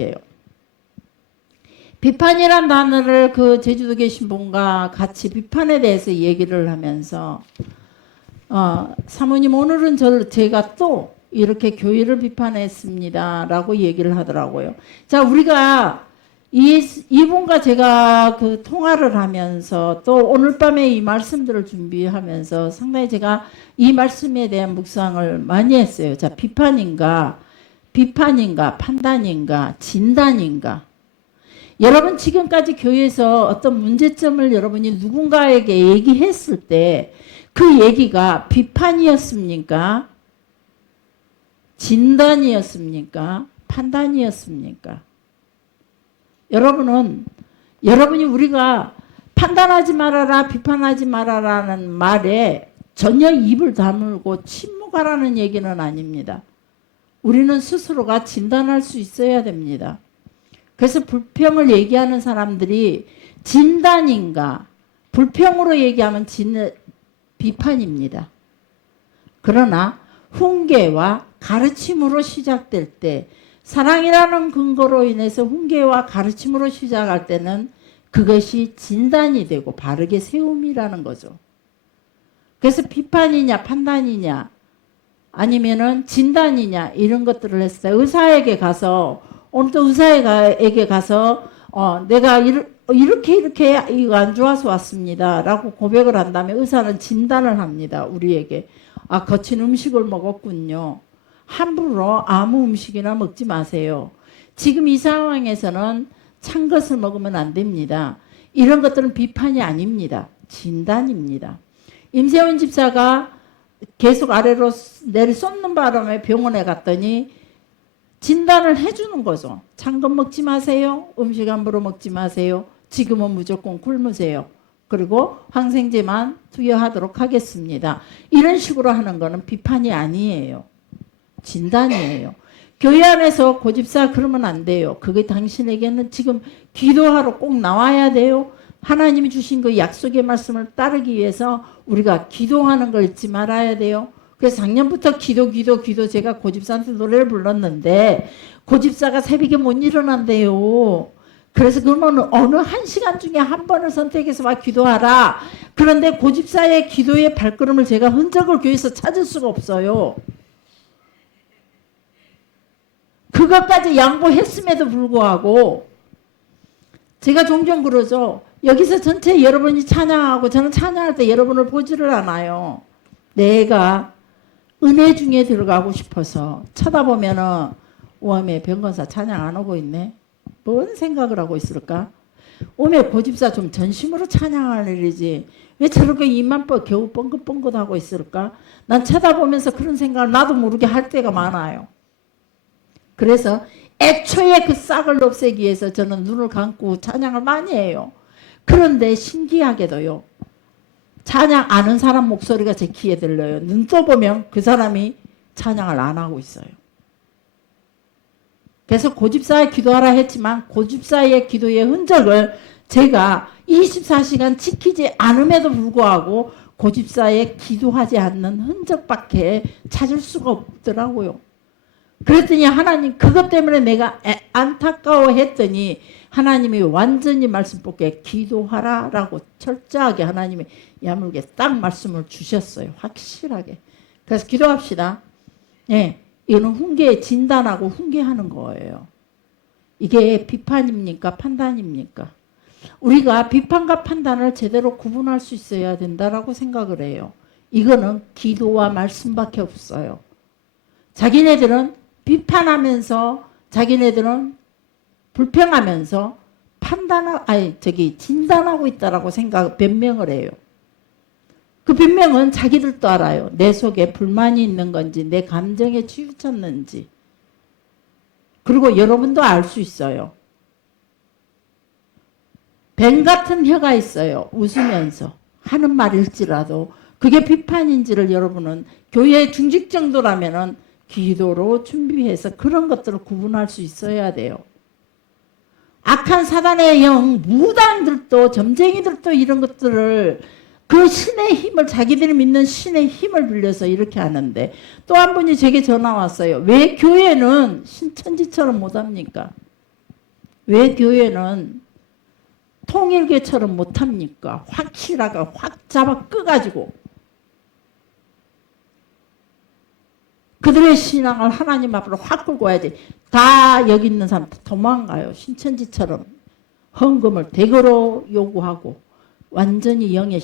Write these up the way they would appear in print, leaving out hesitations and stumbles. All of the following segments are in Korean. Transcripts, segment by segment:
방식이에요. 비판이란 단어를 그 제주도 계신 분과 같이 비판에 대해서 얘기를 하면서 사모님 오늘은 제가 또 이렇게 교회를 비판했습니다 라고 얘기를 하더라고요. 자, 우리가 이분과 제가 그 통화를 하면서 또 오늘 밤에 이 말씀들을 준비하면서 상당히 제가 이 말씀에 대한 묵상을 많이 했어요. 자, 비판인가 판단인가 진단인가. 여러분 지금까지 교회에서 어떤 문제점을 여러분이 누군가에게 얘기했을 때 그 얘기가 비판이었습니까? 진단이었습니까? 판단이었습니까? 여러분이 우리가 판단하지 말아라, 비판하지 말아라는 말에 전혀 입을 다물고 침묵하라는 얘기는 아닙니다. 우리는 스스로가 진단할 수 있어야 됩니다. 그래서 불평을 얘기하는 사람들이 진단인가, 불평으로 얘기하면 비판입니다. 그러나 훈계와 가르침으로 시작될 때, 사랑이라는 근거로 인해서 훈계와 가르침으로 시작할 때는 그것이 진단이 되고 바르게 세움이라는 거죠. 그래서 비판이냐 판단이냐 아니면은 진단이냐 이런 것들을 했을 때 의사에게 가서 오늘 또 의사에게 가서 내가 이렇게 이거 안 좋아서 왔습니다 라고 고백을 한 다음에 의사는 진단을 합니다. 우리에게 거친 음식을 먹었군요. 함부로 아무 음식이나 먹지 마세요. 지금 이 상황에서는 찬 것을 먹으면 안 됩니다. 이런 것들은 비판이 아닙니다. 진단입니다. 임세훈 집사가 계속 아래로 내리쏟는 바람에 병원에 갔더니 진단을 해주는 거죠. 찬 것 먹지 마세요. 음식 함부로 먹지 마세요. 지금은 무조건 굶으세요. 그리고 항생제만 투여하도록 하겠습니다. 이런 식으로 하는 거는 비판이 아니에요. 진단이에요. 교회 안에서 고집사 그러면 안 돼요. 그게 당신에게는 지금 기도하러 꼭 나와야 돼요. 하나님이 주신 그 약속의 말씀을 따르기 위해서 우리가 기도하는 걸 잊지 말아야 돼요. 그래서 작년부터 기도 제가 고집사한테 노래를 불렀는데 고집사가 새벽에 못 일어난대요. 그래서 그러면 어느 한 시간 중에 한 번을 선택해서 와 기도하라. 그런데 고집사의 기도의 발걸음을 제가 흔적을 교회에서 찾을 수가 없어요. 그것까지 양보했음에도 불구하고 제가 종종 그러죠. 여기서 전체 여러분이 찬양하고 저는 찬양할 때 여러분을 보지를 않아요. 내가 은혜 중에 들어가고 싶어서 쳐다보면은 오메 병건사 찬양 안 오고 있네. 뭔 생각을 하고 있을까? 오메 고집사 좀 전심으로 찬양할 일이지. 왜 저렇게 입만 겨우 뻥긋뻥긋하고 있을까? 난 쳐다보면서 그런 생각을 나도 모르게 할 때가 많아요. 그래서 애초에 그 싹을 없애기 위해서 저는 눈을 감고 찬양을 많이 해요. 그런데 신기하게도요. 찬양 아는 사람 목소리가 제 귀에 들려요. 눈 떠보면 그 사람이 찬양을 안 하고 있어요. 그래서 고집사의 기도하라 했지만 고집사의 기도의 흔적을 제가 24시간 지키지 않음에도 불구하고 고집사의 기도하지 않는 흔적밖에 찾을 수가 없더라고요. 그랬더니 하나님 그것 때문에 내가 안타까워했더니 하나님이 완전히 말씀 뽑게 기도하라 라고 철저하게 하나님이 야물게 딱 말씀을 주셨어요. 확실하게. 그래서 기도합시다. 네, 이거는 훈계 진단하고 훈계하는 거예요. 이게 비판입니까? 판단입니까? 우리가 비판과 판단을 제대로 구분할 수 있어야 된다라고 생각을 해요. 이거는 기도와 말씀밖에 없어요. 자기네들은 비판하면서 자기네들은 불평하면서 진단하고 있다라고 변명을 해요. 그 변명은 자기들도 알아요. 내 속에 불만이 있는 건지 내 감정에 치우쳤는지. 그리고 여러분도 알 수 있어요. 뱀 같은 혀가 있어요. 웃으면서 하는 말일지라도 그게 비판인지를 여러분은 교회의 중직 정도라면은 기도로 준비해서 그런 것들을 구분할 수 있어야 돼요. 악한 사단의 영, 무당들도 점쟁이들도 이런 것들을 그 신의 힘을 자기들이 믿는 신의 힘을 빌려서 이렇게 하는데 또 한 분이 제게 전화 왔어요. 왜 교회는 신천지처럼 못합니까? 왜 교회는 통일교처럼 못합니까? 확실하게 확 잡아 끄가지고 그들의 신앙을 하나님 앞으로 확 끌고 와야지. 다 여기 있는 사람 도망가요. 신천지처럼 헌금을 대거로 요구하고 완전히 영에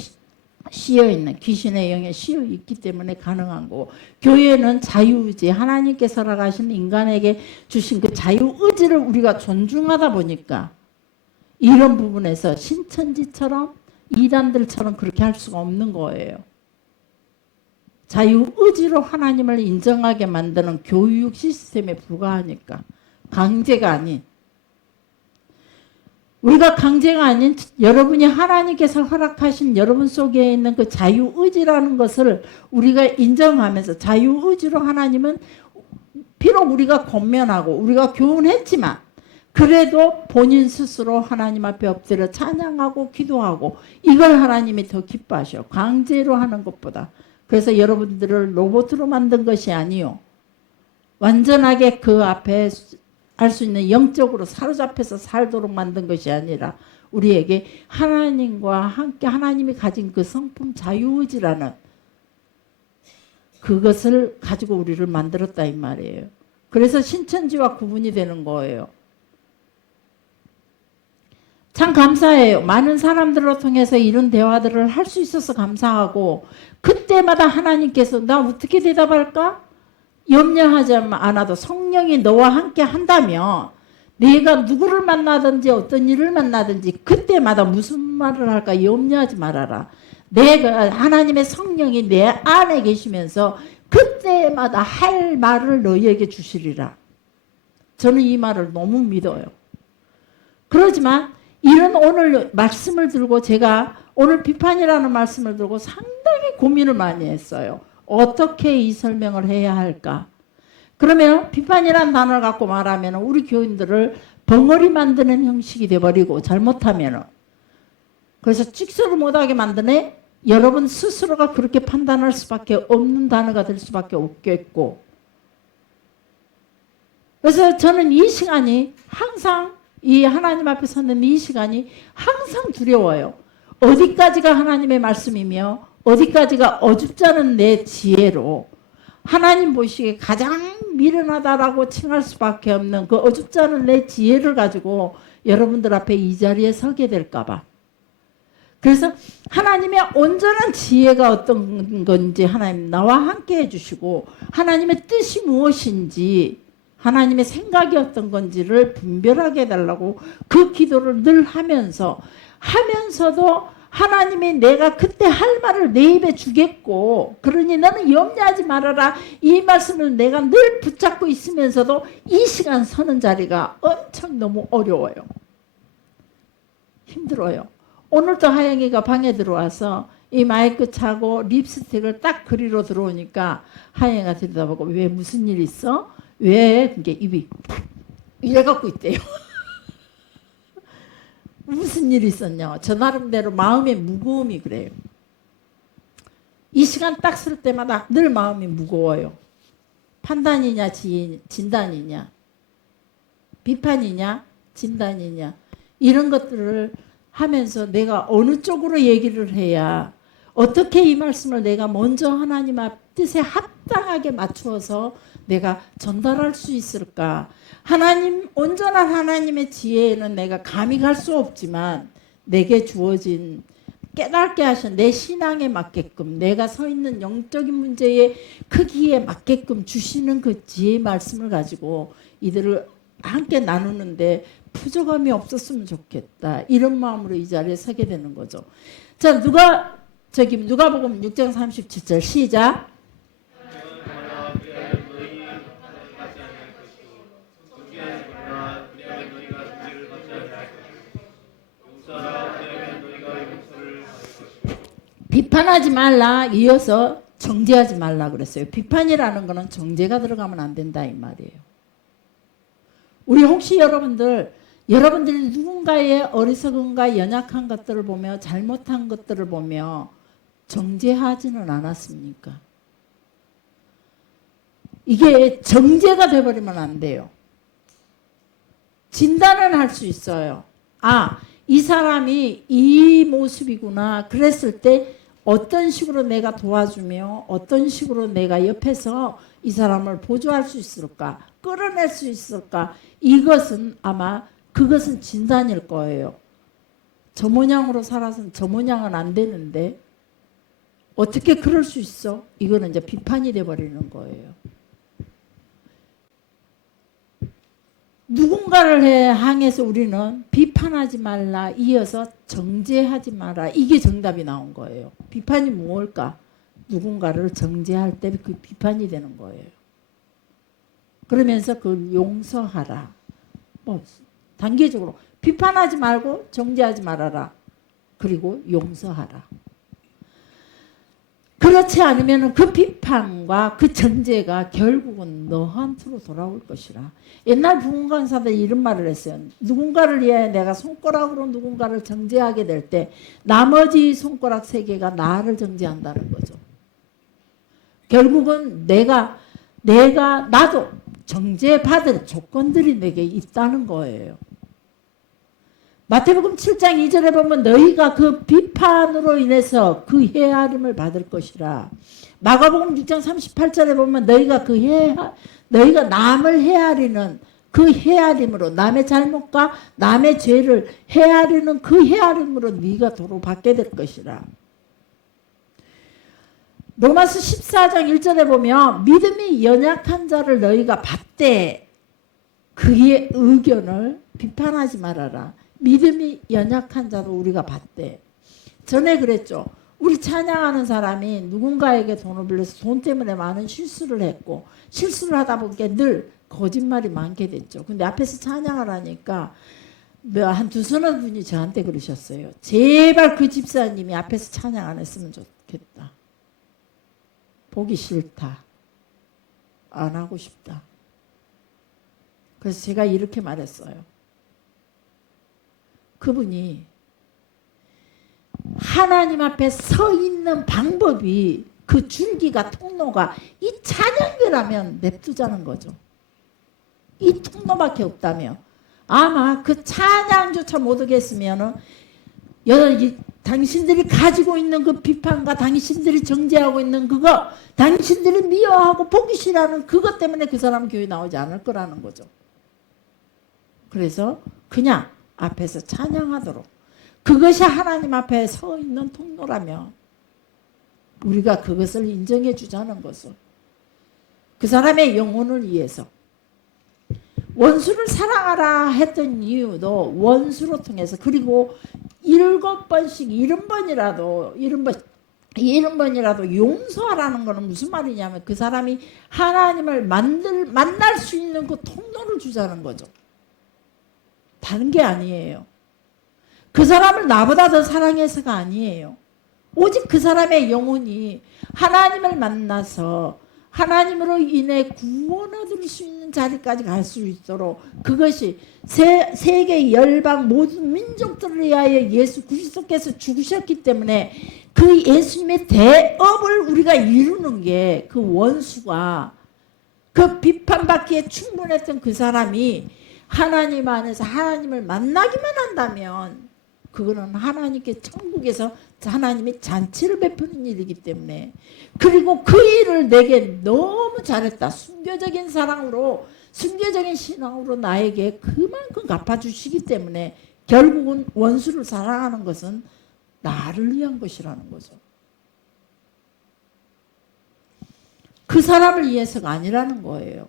씌어있는, 귀신의 영에 씌어있기 때문에 가능한 거고, 교회는 자유의지, 하나님께서 살아가신 인간에게 주신 그 자유의지를 우리가 존중하다 보니까 이런 부분에서 신천지처럼 이단들처럼 그렇게 할 수가 없는 거예요. 자유의지로 하나님을 인정하게 만드는 교육 시스템에 불과하니까. 강제가 아닌, 우리가 강제가 아닌 여러분이 하나님께서 허락하신 여러분 속에 있는 그 자유의지라는 것을 우리가 인정하면서, 자유의지로 하나님은 비록 우리가 권면하고 우리가 교훈했지만 그래도 본인 스스로 하나님 앞에 엎드려 찬양하고 기도하고, 이걸 하나님이 더 기뻐하셔. 강제로 하는 것보다. 그래서 여러분들을 로봇으로 만든 것이 아니요, 완전하게 그 앞에 할 수 있는, 영적으로 사로잡혀서 살도록 만든 것이 아니라 우리에게 하나님과 함께 하나님이 가진 그 성품 자유의지라는 그것을 가지고 우리를 만들었다 이 말이에요. 그래서 신천지와 구분이 되는 거예요. 참 감사해요. 많은 사람들을 통해서 이런 대화들을 할 수 있어서 감사하고, 그때마다 하나님께서 나 어떻게 대답할까? 염려하지 않아도 성령이 너와 함께 한다면 내가 누구를 만나든지 어떤 일을 만나든지 그때마다 무슨 말을 할까 염려하지 말아라. 내가 하나님의 성령이 내 안에 계시면서 그때마다 할 말을 너희에게 주시리라. 저는 이 말을 너무 믿어요. 그렇지만 이런 오늘 말씀을 들고, 제가 오늘 비판이라는 말씀을 들고 상당히 고민을 많이 했어요. 어떻게 이 설명을 해야 할까? 그러면 비판이라는 단어를 갖고 말하면 우리 교인들을 벙어리 만드는 형식이 돼버리고, 잘못하면 그래서 직설을 못하게 만드네. 여러분 스스로가 그렇게 판단할 수밖에 없는 단어가 될 수밖에 없겠고, 그래서 저는 이 시간이 항상, 이 하나님 앞에 서는 이 시간이 항상 두려워요. 어디까지가 하나님의 말씀이며 어디까지가 어줍지 않은 내 지혜로 하나님 보시기에 가장 미련하다라고 칭할 수밖에 없는 그 어줍지 않은 내 지혜를 가지고 여러분들 앞에 이 자리에 서게 될까 봐. 그래서 하나님의 온전한 지혜가 어떤 건지 하나님 나와 함께 해주시고, 하나님의 뜻이 무엇인지 하나님의 생각이 어떤 건지를 분별하게 해달라고 그 기도를 늘 하면서도 하나님이 내가 그때 할 말을 내 입에 주겠고, 그러니 너는 염려하지 말아라, 이 말씀을 내가 늘 붙잡고 있으면서도 이 시간 서는 자리가 엄청 너무 어려워요. 힘들어요. 오늘도 하영이가 방에 들어와서 이 마이크 차고 립스틱을 딱 그리러 들어오니까 하영이가 들여다보고 왜 무슨 일 있어? 왜? 그게 입이 이래갖고 있대요. 무슨 일이 있었냐? 저 나름대로 마음의 무거움이 그래요. 이 시간 딱 쓸 때마다 늘 마음이 무거워요. 판단이냐 진단이냐, 비판이냐 진단이냐, 이런 것들을 하면서 내가 어느 쪽으로 얘기를 해야, 어떻게 이 말씀을 내가 먼저 하나님 앞 뜻에 합당하게 맞추어서 내가 전달할 수 있을까? 하나님, 온전한 하나님의 지혜에는 내가 감히 갈 수 없지만 내게 주어진 깨닫게 하신 내 신앙에 맞게끔, 내가 서 있는 영적인 문제의 크기에 맞게끔 주시는 그 지혜의 말씀을 가지고 이들을 함께 나누는데 부족함이 없었으면 좋겠다, 이런 마음으로 이 자리에 서게 되는 거죠. 자, 누가복음 6장 37절 시작. 비판하지 말라, 이어서 정죄하지 말라 그랬어요. 비판이라는 거는 정죄가 들어가면 안 된다 이 말이에요. 우리 혹시 여러분들이 누군가의 어리석음과 연약한 것들을 보며, 잘못한 것들을 보며 정죄하지는 않았습니까? 이게 정죄가 돼버리면 안 돼요. 진단은 할 수 있어요. 아, 이 사람이 이 모습이구나. 그랬을 때 어떤 식으로 내가 도와주며 어떤 식으로 내가 옆에서 이 사람을 보조할 수 있을까? 끌어낼 수 있을까? 이것은 아마 그것은 진단일 거예요. 저 모양으로 살아서는 저 모양은 안 되는데 어떻게 그럴 수 있어? 이거는 이제 비판이 돼버리는 거예요. 누군가를 향해서 우리는 비판하지 말라, 이어서 정죄하지 마라. 이게 정답이 나온 거예요. 비판이 뭘까? 누군가를 정죄할 때 그 비판이 되는 거예요. 그러면서 그걸 용서하라. 뭐 단계적으로 비판하지 말고 정죄하지 말아라. 그리고 용서하라. 그렇지 않으면 그 비판과 그 정죄가 결국은 너한테로 돌아올 것이라. 옛날 부흥강사들이 이런 말을 했어요. 누군가를 위해 내가 손가락으로 누군가를 정죄하게 될 때 나머지 손가락 3개가 나를 정죄한다는 거죠. 결국은 나도 정죄받을 조건들이 내게 있다는 거예요. 마태복음 7장 2절에 보면 너희가 그 비판으로 인해서 그 헤아림을 받을 것이라. 마가복음 6장 38절에 보면 너희가 남을 헤아리는 그 헤아림으로, 남의 잘못과 남의 죄를 헤아리는 그 헤아림으로 네가 도로 받게 될 것이라. 로마서 14장 1절에 보면 믿음이 연약한 자를 너희가 받되 그의 의견을 비판하지 말아라. 믿음이 연약한 자도 우리가 받대. 전에 그랬죠. 우리 찬양하는 사람이 누군가에게 돈을 빌려서 돈 때문에 많은 실수를 했고 실수를 하다 보니까 늘 거짓말이 많게 됐죠. 근데 앞에서 찬양을 하니까 한 두서너 분이 저한테 그러셨어요. 제발 그 집사님이 앞에서 찬양 안 했으면 좋겠다. 보기 싫다. 안 하고 싶다. 그래서 제가 이렇게 말했어요. 그분이 하나님 앞에 서 있는 방법이 그 줄기가 통로가 이 찬양이라면 냅두자는 거죠. 이 통로밖에 없다며 아마 그 찬양조차 못 오겠으면 당신들이 가지고 있는 그 비판과 당신들이 정죄하고 있는 그거, 당신들이 미워하고 보기 싫어하는 그것 때문에 그 사람 교회 나오지 않을 거라는 거죠. 그래서 그냥 앞에서 찬양하도록, 그것이 하나님 앞에 서 있는 통로라면 우리가 그것을 인정해 주자는 것을, 그 사람의 영혼을 위해서. 원수를 사랑하라 했던 이유도 원수로 통해서, 그리고 7번씩 70번이라도 용서하라는 것은 무슨 말이냐면 그 사람이 하나님을 만날 수 있는 그 통로를 주자는 거죠. 다른 게 아니에요. 그 사람을 나보다 더 사랑해서가 아니에요. 오직 그 사람의 영혼이 하나님을 만나서 하나님으로 인해 구원 얻을 수 있는 자리까지 갈 수 있도록, 그것이 세계 열방 모든 민족들을 위하여 예수 그리스도께서 죽으셨기 때문에 그 예수님의 대업을 우리가 이루는 게, 그 원수가, 그 비판받기에 충분했던 그 사람이 하나님 안에서 하나님을 만나기만 한다면 그거는 하나님께 천국에서 하나님이 잔치를 베푸는 일이기 때문에, 그리고 그 일을 내게 너무 잘했다, 순교적인 사랑으로, 순교적인 신앙으로 나에게 그만큼 갚아주시기 때문에 결국은 원수를 사랑하는 것은 나를 위한 것이라는 거죠. 그 사람을 위해서가 아니라는 거예요.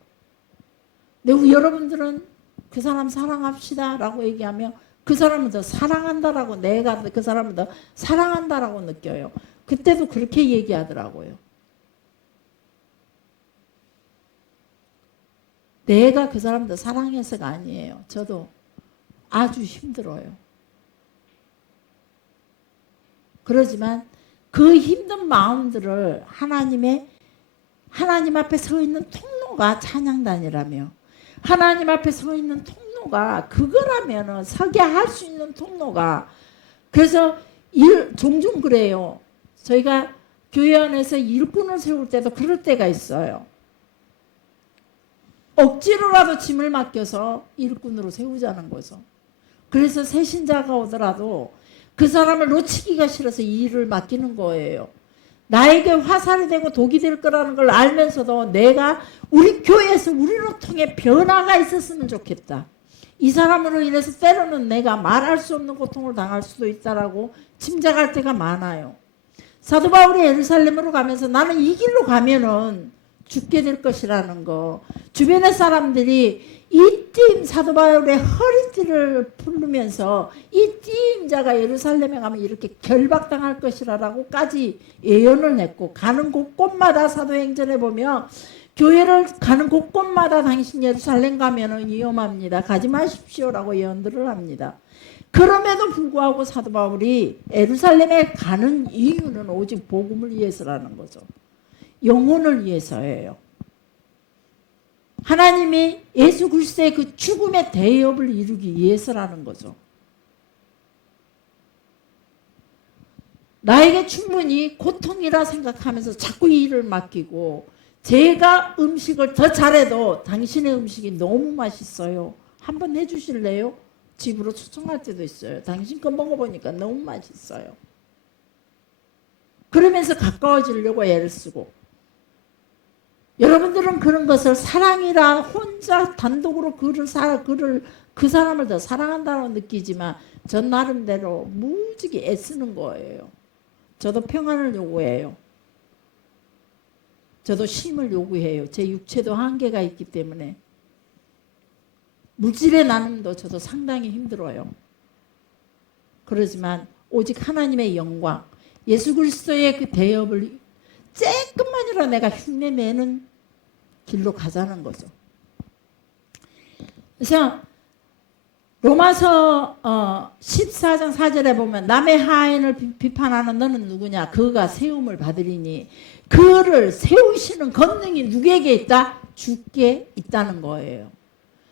근데 여러분들은 그 사람 사랑합시다 라고 얘기하면 그 사람을 더 사랑한다라고, 내가 그 사람을 더 사랑한다라고 느껴요. 그때도 그렇게 얘기하더라고요. 내가 그 사람을 더 사랑해서가 아니에요. 저도 아주 힘들어요. 그러지만 그 힘든 마음들을 하나님 앞에 서 있는 통로가 찬양단이라며, 하나님 앞에 서 있는 통로가 그거라면, 서게 할 수 있는 통로가. 그래서 종종 그래요. 저희가 교회 안에서 일꾼을 세울 때도 그럴 때가 있어요. 억지로라도 짐을 맡겨서 일꾼으로 세우자는 거죠. 그래서 새신자가 오더라도 그 사람을 놓치기가 싫어서 이 일을 맡기는 거예요. 나에게 화살이 되고 독이 될 거라는 걸 알면서도 내가 우리 교회에서 우리로 통해 변화가 있었으면 좋겠다. 이 사람으로 인해서 때로는 내가 말할 수 없는 고통을 당할 수도 있다라고 짐작할 때가 많아요. 사도 바울이 예루살렘으로 가면서 나는 이 길로 가면은 죽게 될 것이라는 거. 주변의 사람들이 이 띠임 사도 바울의 허리띠를 풀르면서 이 띠임자가 예루살렘에 가면 이렇게 결박당할 것이라고까지 예언을 했고, 가는 곳곳마다 사도행전에 보면 교회를 가는 곳곳마다 당신 예루살렘 가면은 위험합니다. 가지 마십시오라고 예언들을 합니다. 그럼에도 불구하고 사도 바울이 예루살렘에 가는 이유는 오직 복음을 위해서라는 거죠. 영혼을 위해서예요. 하나님이 예수 그리스도의 그 죽음의 대업을 이루기 위해서라는 거죠. 나에게 충분히 고통이라 생각하면서 자꾸 이 일을 맡기고, 제가 음식을 더 잘해도 당신의 음식이 너무 맛있어요, 한번 해주실래요? 집으로 초청할 때도 있어요. 당신 거 먹어보니까 너무 맛있어요. 그러면서 가까워지려고 애를 쓰고, 여러분들은 그런 것을 사랑이라 혼자 단독으로 그 사람을 더 사랑한다고 느끼지만 전 나름대로 무지개 애쓰는 거예요. 저도 평안을 요구해요. 저도 쉼을 요구해요. 제 육체도 한계가 있기 때문에 물질의 나눔도 저도 상당히 힘들어요. 그러지만 오직 하나님의 영광, 예수 그리스도의 그 대업을 조금만이라도 내가 흉내내는 길로 가자는 거죠. 그래서 로마서 14장 4절에 보면 남의 하인을 비판하는 너는 누구냐? 그가 세움을 받으리니 그를 세우시는 권능이 누구에게 있다? 주께 있다는 거예요.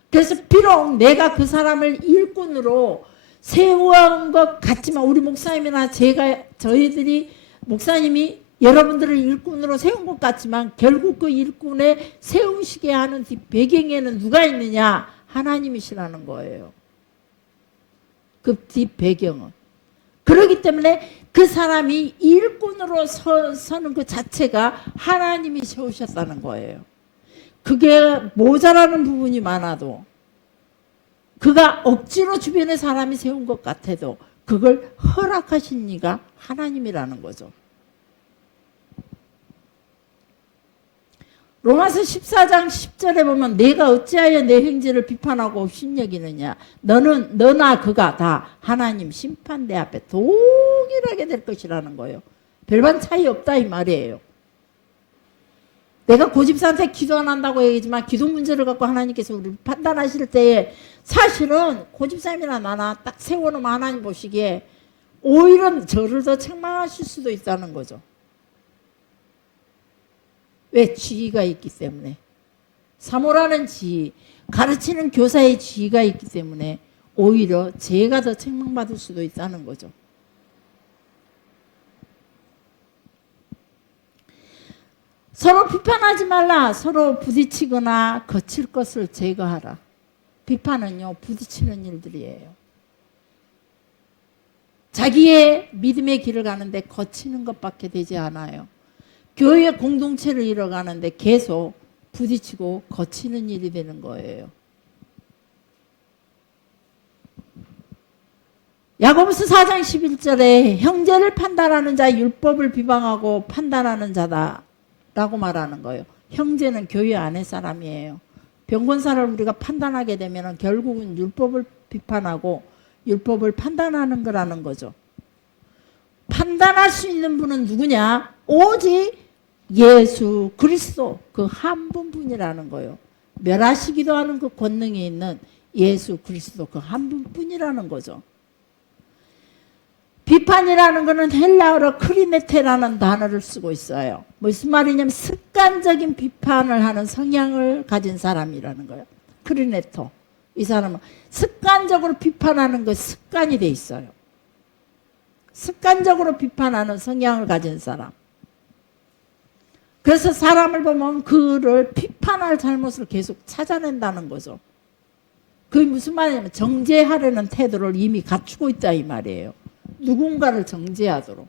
그래서 비록 내가 그 사람을 일꾼으로 세운 것 같지만, 우리 목사님이나 저희들이 목사님이 여러분들을 일꾼으로 세운 것 같지만 결국 그 일꾼에 세우시게 하는 뒷배경에는 누가 있느냐? 하나님이시라는 거예요. 그 뒷배경은. 그렇기 때문에 그 사람이 일꾼으로 서는 그 자체가 하나님이 세우셨다는 거예요. 그게 모자라는 부분이 많아도, 그가 억지로 주변의 사람이 세운 것 같아도 그걸 허락하신 이가 하나님이라는 거죠. 로마서 14장 10절에 보면 내가 어찌하여 내 형제를 비판하고 업신여기느냐? 너나 그가 다 하나님 심판대 앞에 동일하게 될 것이라는 거예요. 별반 차이 없다 이 말이에요. 내가 고집사한테 기도 안 한다고 얘기하지만 기도 문제를 갖고 하나님께서 우리를 판단하실 때에 사실은 고집사님이나 나나 딱 세워놓으면 하나님 보시기에 오히려 저를 더 책망하실 수도 있다는 거죠. 왜? 지위가 있기 때문에. 사모라는 지위, 가르치는 교사의 지위가 있기 때문에 오히려 제가 더 책망받을 수도 있다는 거죠. 서로 비판하지 말라. 서로 부딪히거나 거칠 것을 제거하라. 비판은요, 부딪히는 일들이에요. 자기의 믿음의 길을 가는데 거치는 것밖에 되지 않아요. 교회 공동체를 이뤄가는데 계속 부딪히고 거치는 일이 되는 거예요. 야고보서 4장 11절에 형제를 판단하는 자 율법을 비방하고 판단하는 자다 라고 말하는 거예요. 형제는 교회 안의 사람이에요. 병건사를 우리가 판단하게 되면 결국은 율법을 비판하고 율법을 판단하는 거라는 거죠. 판단할 수 있는 분은 누구냐? 오직 예수 그리스도 그 한 분뿐이라는 거예요. 멸하시기도 하는 그 권능이 있는 예수 그리스도 그 한 분뿐이라는 거죠. 비판이라는 것은 헬라어로 크리네테라는 단어를 쓰고 있어요. 무슨 말이냐면 습관적인 비판을 하는 성향을 가진 사람이라는 거예요. 크리네토. 이 사람은 습관적으로 비판하는 것 습관이 돼 있어요. 습관적으로 비판하는 성향을 가진 사람. 그래서 사람을 보면 그를 비판할 잘못을 계속 찾아낸다는 거죠. 그게 무슨 말이냐면 정죄하려는 태도를 이미 갖추고 있다 이 말이에요. 누군가를 정죄하도록.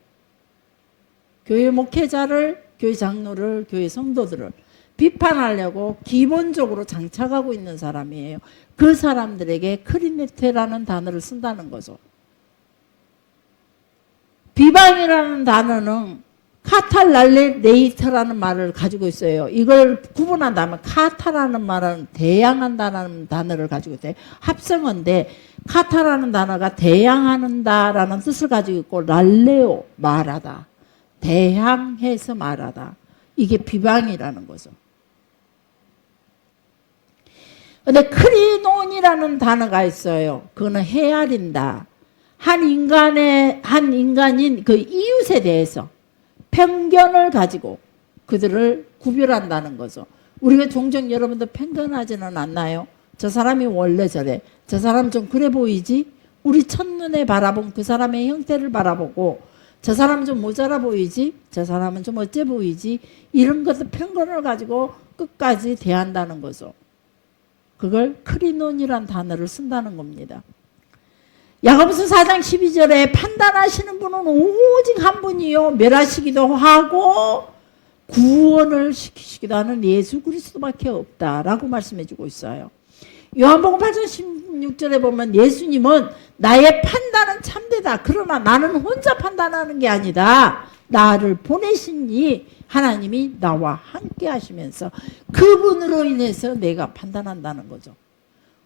교회 목회자를, 교회 장로를, 교회 성도들을 비판하려고 기본적으로 장착하고 있는 사람이에요. 그 사람들에게 크리네테라는 단어를 쓴다는 거죠. 비방이라는 단어는 카탈랄레네이터라는 말을 가지고 있어요. 이걸 구분한다면 카타라는 말은 대항한다는 단어를 가지고 있어요. 합성어인데 카타라는 단어가 대항한다라는 뜻을 가지고 있고 랄레오 말하다. 대항해서 말하다. 이게 비방이라는 거죠. 근데 크리논이라는 단어가 있어요. 그거는 헤아린다. 한 인간인 그 이웃에 대해서 편견을 가지고 그들을 구별한다는 거죠. 우리가 종종 여러분들 편견하지는 않나요? 저 사람이 원래 저래. 저 사람 좀 그래 보이지? 우리 첫눈에 바라본 그 사람의 형태를 바라보고 저 사람 좀 모자라 보이지? 저 사람은 좀 어째 보이지? 이런 것들 편견을 가지고 끝까지 대한다는 거죠. 그걸 크리논이란 단어를 쓴다는 겁니다. 야고보서 4장 12절에 판단하시는 분은 오직 한 분이요 멸하시기도 하고 구원을 시키시기도 하는 예수 그리스도밖에 없다라고 말씀해주고 있어요. 요한복음 8장 16절에 보면 예수님은 나의 판단은 참되다. 그러나 나는 혼자 판단하는 게 아니다. 나를 보내신 이 하나님이 나와 함께 하시면서 그분으로 인해서 내가 판단한다는 거죠.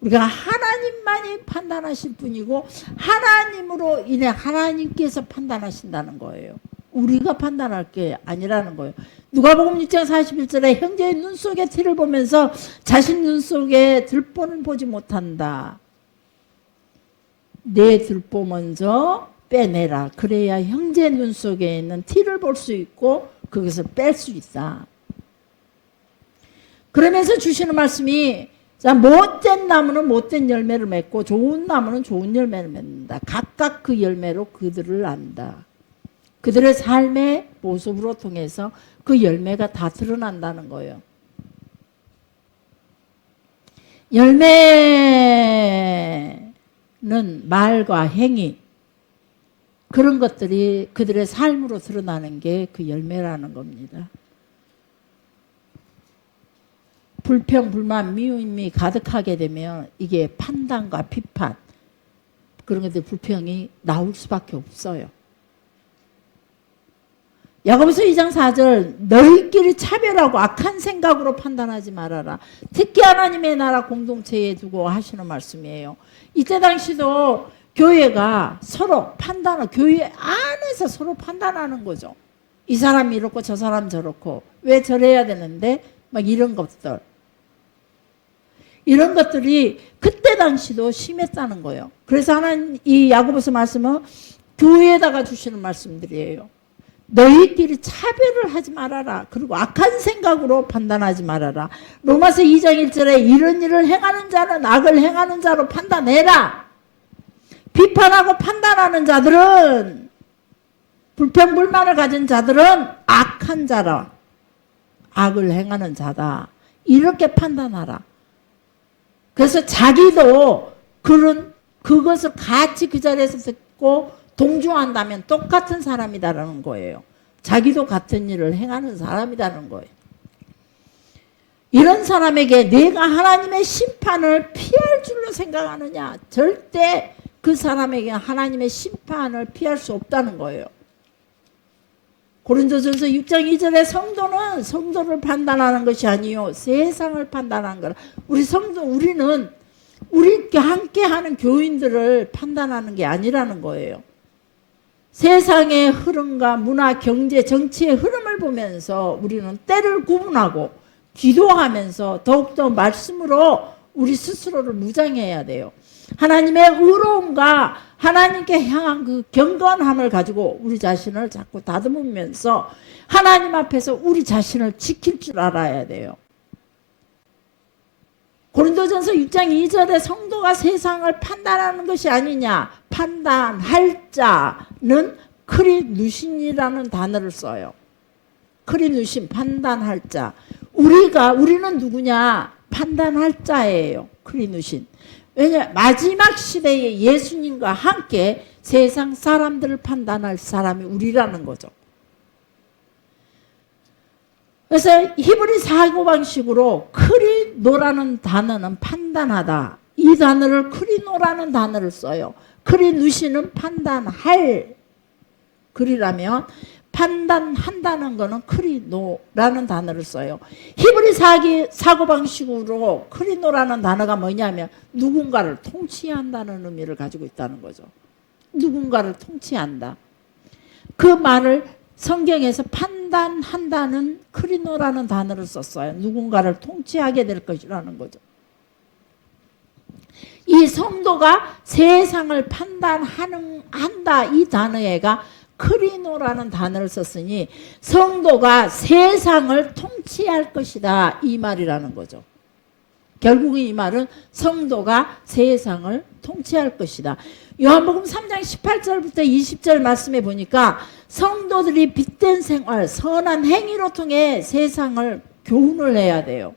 우리가 하나님만이 판단하실 분이고 하나님으로 인해 하나님께서 판단하신다는 거예요. 우리가 판단할 게 아니라는 거예요. 누가복음 6장 41절에 형제의 눈 속에 티를 보면서 자신 눈 속에 들보는 보지 못한다. 내 들보 먼저 빼내라. 그래야 형제 눈 속에 있는 티를 볼 수 있고 그것을 뺄 수 있다. 그러면서 주시는 말씀이 자, 못된 나무는 못된 열매를 맺고 좋은 나무는 좋은 열매를 맺는다. 각각 그 열매로 그들을 안다. 그들의 삶의 모습으로 통해서 그 열매가 다 드러난다는 거예요. 열매는 말과 행위 그런 것들이 그들의 삶으로 드러나는 게 그 열매라는 겁니다. 불평, 불만, 미움이 가득하게 되면 이게 판단과 비판 그런 것들 불평이 나올 수밖에 없어요. 야고보서 2장 4절 너희끼리 차별하고 악한 생각으로 판단하지 말아라. 특히 하나님의 나라 공동체에 두고 하시는 말씀이에요. 이때 당시도 교회가 서로 교회 안에서 서로 판단하는 거죠. 이 사람이 이렇고 저 사람 저렇고 왜 저래야 되는데 막 이런 것들. 이런 것들이 그때 당시도 심했다는 거예요. 그래서 하나님 이 야고보서 말씀은 교회에다가 주시는 말씀들이에요. 너희끼리 차별을 하지 말아라. 그리고 악한 생각으로 판단하지 말아라. 로마서 2장 1절에 이런 일을 행하는 자는 악을 행하는 자로 판단해라. 비판하고 판단하는 자들은 불평불만을 가진 자들은 악한 자라. 악을 행하는 자다. 이렇게 판단하라. 그래서 자기도 그것을 같이 그 자리에서 듣고 동조한다면 똑같은 사람이다라는 거예요. 자기도 같은 일을 행하는 사람이라는 거예요. 이런 사람에게 내가 하나님의 심판을 피할 줄로 생각하느냐? 절대 그 사람에게 하나님의 심판을 피할 수 없다는 거예요. 고린도전서 6장 2절에 성도는 성도를 판단하는 것이 아니요 세상을 판단하는 거라. 우리는 우리 함께하는 교인들을 판단하는 게 아니라는 거예요. 세상의 흐름과 문화, 경제, 정치의 흐름을 보면서 우리는 때를 구분하고 기도하면서 더욱더 말씀으로 우리 스스로를 무장해야 돼요. 하나님의 의로움과 하나님께 향한 그 경건함을 가지고 우리 자신을 자꾸 다듬으면서 하나님 앞에서 우리 자신을 지킬 줄 알아야 돼요. 고린도전서 6장 2절에 성도가 세상을 판단하는 것이 아니냐. 판단할 자는 크리누신이라는 단어를 써요. 크리 누신 판단할 자. 우리는 누구냐? 판단할 자예요. 크리 누신. 왜냐 마지막 시대에 예수님과 함께 세상 사람들을 판단할 사람이 우리라는 거죠. 그래서 히브리 사고방식으로 크리노라는 단어는 판단하다. 이 단어를 크리노라는 단어를 써요. 크리누시는 판단할 글이라면 판단한다는 거는 크리노라는 단어를 써요. 히브리 사고방식으로 크리노라는 단어가 뭐냐면 누군가를 통치한다는 의미를 가지고 있다는 거죠. 누군가를 통치한다. 그 말을 성경에서 판단한다는 크리노라는 단어를 썼어요. 누군가를 통치하게 될 것이라는 거죠. 이 성도가 세상을 판단한다 이 단어에가 크리노라는 단어를 썼으니 성도가 세상을 통치할 것이다 이 말이라는 거죠. 결국은 이 말은 성도가 세상을 통치할 것이다. 요한복음 3장 18절부터 20절 말씀에 보니까 성도들이 빛된 생활, 선한 행위로 통해 세상을 교훈을 해야 돼요.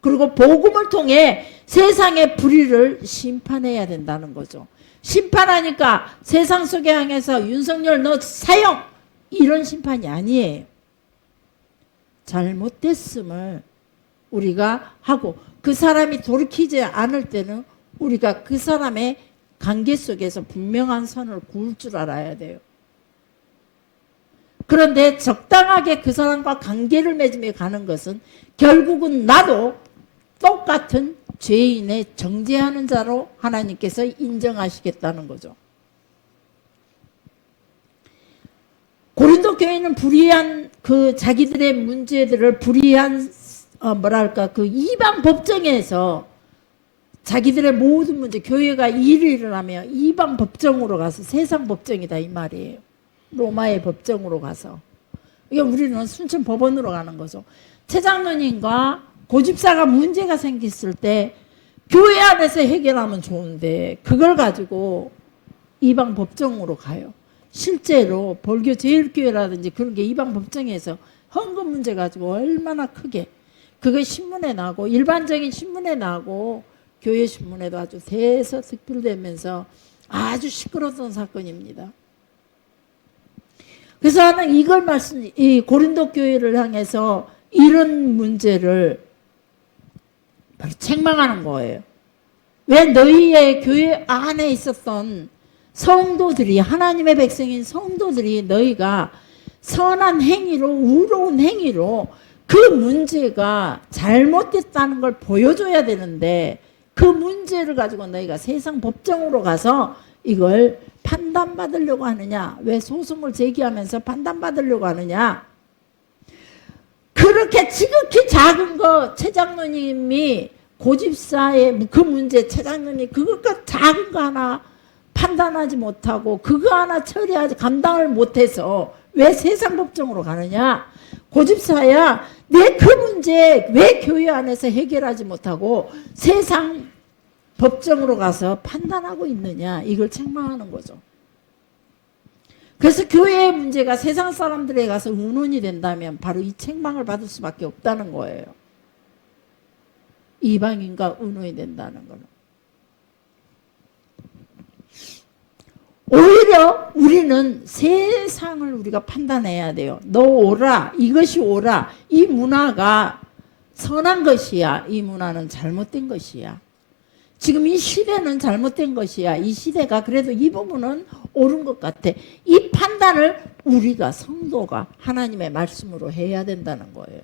그리고 복음을 통해 세상의 불의를 심판해야 된다는 거죠. 심판하니까 세상 속에 향해서 윤석열 너 사형! 이런 심판이 아니에요. 잘못됐음을 우리가 하고 그 사람이 돌이키지 않을 때는 우리가 그 사람의 관계 속에서 분명한 선을 그을 줄 알아야 돼요. 그런데 적당하게 그 사람과 관계를 맺으며 가는 것은 결국은 나도 똑같은 죄인의 정죄하는 자로 하나님께서 인정하시겠다는 거죠. 고린도 교회는 불의한 그 자기들의 문제들을 불의한 그 이방 법정에서 자기들의 모든 문제, 교회가 일을 일어나면 이방 법정으로 가서 세상 법정이다 이 말이에요. 로마의 법정으로 가서. 이게 우리는 순천 법원으로 가는 거죠. 최장로님과 고집사가 문제가 생겼을 때 교회 안에서 해결하면 좋은데 그걸 가지고 이방 법정으로 가요. 실제로 벌교 제일교회라든지 그런 게 이방 법정에서 헌금 문제 가지고 얼마나 크게 그게 신문에 나고 일반적인 신문에 나고 교회 신문에도 아주 대서특필되면서 아주 시끄러웠던 사건입니다. 그래서 하는 이걸 이 고린도 교회를 향해서 이런 문제를 바로 책망하는 거예요. 왜 너희의 교회 안에 있었던 성도들이 하나님의 백성인 성도들이 너희가 선한 행위로 의로운 행위로 그 문제가 잘못됐다는 걸 보여줘야 되는데 그 문제를 가지고 너희가 세상 법정으로 가서 이걸 판단받으려고 하느냐? 왜 소송을 제기하면서 판단받으려고 하느냐? 그렇게 지극히 작은 거 최장로님이 고집사의 그 문제 최장로님이 그것과 작은 거 하나 판단하지 못하고 그거 하나 처리하지 감당을 못해서 왜 세상 법정으로 가느냐? 고집사야 내 그 문제 왜 교회 안에서 해결하지 못하고 세상 법정으로 가서 판단하고 있느냐? 이걸 책망하는 거죠. 그래서 교회의 문제가 세상 사람들에 가서 의논이 된다면 바로 이 책망을 받을 수밖에 없다는 거예요. 이방인과 의논이 된다는 거는. 오히려 우리는 세상을 우리가 판단해야 돼요. 너 오라, 이것이 오라, 이 문화가 선한 것이야, 이 문화는 잘못된 것이야. 지금 이 시대는 잘못된 것이야. 이 시대가 그래도 이 부분은 옳은 것 같아. 이 판단을 우리가 성도가 하나님의 말씀으로 해야 된다는 거예요.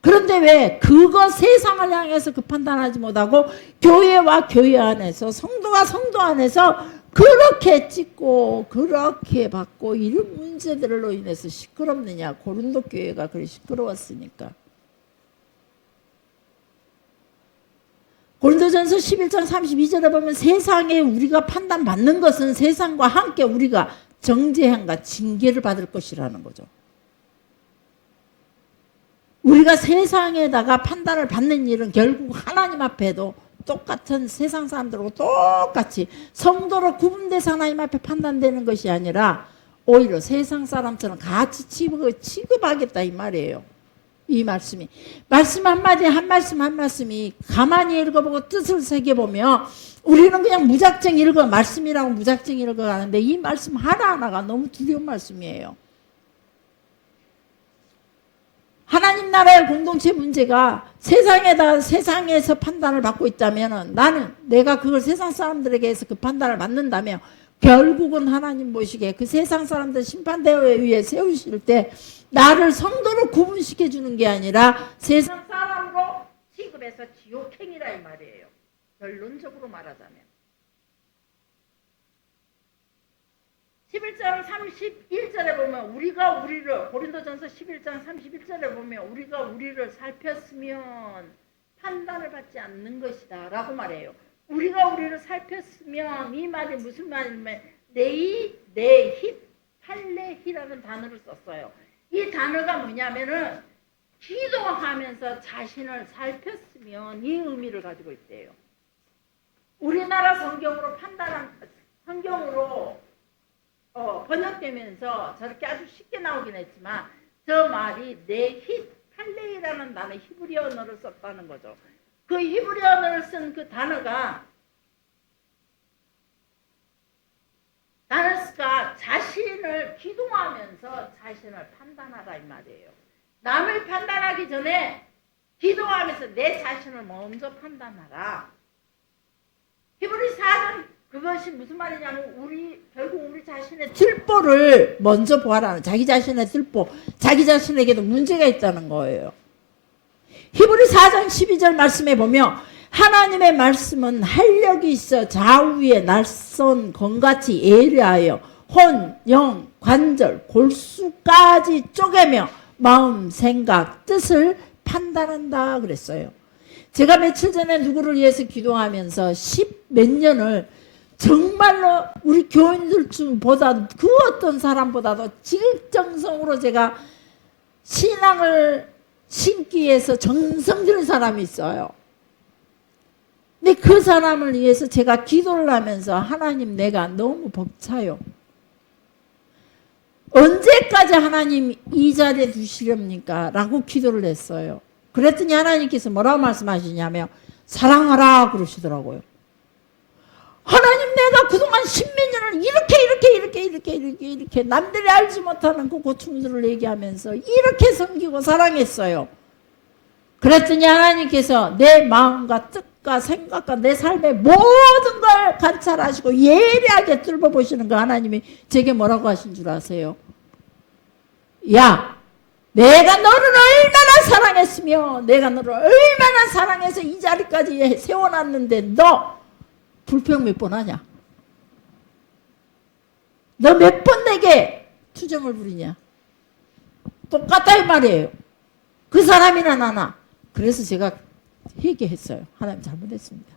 그런데 왜 그거 세상을 향해서 그 판단하지 못하고 교회와 교회 안에서 성도와 성도 안에서 그렇게 찍고 그렇게 받고 이런 문제들로 인해서 시끄럽느냐. 고린도 교회가 그리 시끄러웠으니까. 고린도전서 11장 32절에 보면 세상에 우리가 판단받는 것은 세상과 함께 우리가 정죄함과 징계를 받을 것이라는 거죠. 우리가 세상에다가 판단을 받는 일은 결국 하나님 앞에도 똑같은 세상 사람들하고 똑같이 성도로 구분돼서 하나님 앞에 판단되는 것이 아니라 오히려 세상 사람처럼 같이 취급하겠다 이 말이에요. 이 말씀이. 말씀 한마디 한 말씀이 가만히 읽어보고 뜻을 새겨보면 우리는 그냥 무작정 읽어. 말씀이라고 무작정 읽어가는데 이 말씀 하나하나가 너무 두려운 말씀이에요. 하나님 나라의 공동체 문제가 세상에서 판단을 받고 있다면 나는 내가 그걸 세상 사람들에게 해서 그 판단을 받는다면 결국은 하나님 보시기에 그 세상 사람들 심판대회 위에 세우실 때 나를 성도로 구분시켜 주는 게 아니라 세상 사람으로 취급해서 지옥행이라 이 말이에요. 결론적으로 말하자면 11장 31절에 보면 우리가 우리를 고린도전서 11장 31절에 보면 우리가 우리를 살폈으면 판단을 받지 않는 것이다 라고 말해요. 우리가 우리를 살폈으면 이 말이 무슨 말이냐면 팔레히라는 단어를 썼어요. 이 단어가 뭐냐면은 기도하면서 자신을 살폈으면 이 의미를 가지고 있대요. 우리나라 성경으로 성경으로 번역되면서 저렇게 아주 쉽게 나오긴 했지만 저 말이 팔레이라는 단어 히브리 언어를 썼다는 거죠. 그 히브리 언어를 쓴 그 단어가 자신을 기도하면서 자신을 판단하라 이 말이에요. 남을 판단하기 전에 기도하면서 내 자신을 먼저 판단하라. 히브리 4장 그것이 무슨 말이냐면 결국 우리 자신의 들보를 먼저 보아라는 자기 자신의 들보, 자기 자신에게도 문제가 있다는 거예요. 히브리 4장 12절 말씀에 보면 하나님의 말씀은 활력이 있어 좌우에 날선 검같이 예리하여 혼, 영, 관절, 골수까지 쪼개며 마음, 생각, 뜻을 판단한다 그랬어요. 제가 며칠 전에 누구를 위해서 기도하면서 10몇 년을 정말로 우리 교인들 중보다 그 어떤 사람보다도 질정성으로 제가 신앙을 신기 위해서 정성 들인 사람이 있어요. 근데 그 사람을 위해서 제가 기도를 하면서 하나님 내가 너무 벅차요. 언제까지 하나님 이 자리에 두시렵니까? 라고 기도를 했어요. 그랬더니 하나님께서 뭐라고 말씀하시냐면 사랑하라 그러시더라고요. 하나님 내가 그동안 10몇 년을 이렇게 남들이 알지 못하는 그 고충들을 얘기하면서 이렇게 섬기고 사랑했어요. 그랬더니 하나님께서 내 마음과 뜻과 생각과 내 삶의 모든 걸 관찰하시고 예리하게 뚫어보시는 거 하나님이 제게 뭐라고 하신 줄 아세요? 야, 내가 너를 얼마나 사랑했으며 내가 너를 얼마나 사랑해서 이 자리까지 세워놨는데 너 불평 몇 번 하냐? 너 몇 번 내게 투정을 부리냐? 똑같다 이 말이에요. 그 사람이나 나나. 그래서 제가 회개했어요. 하나님 잘못했습니다.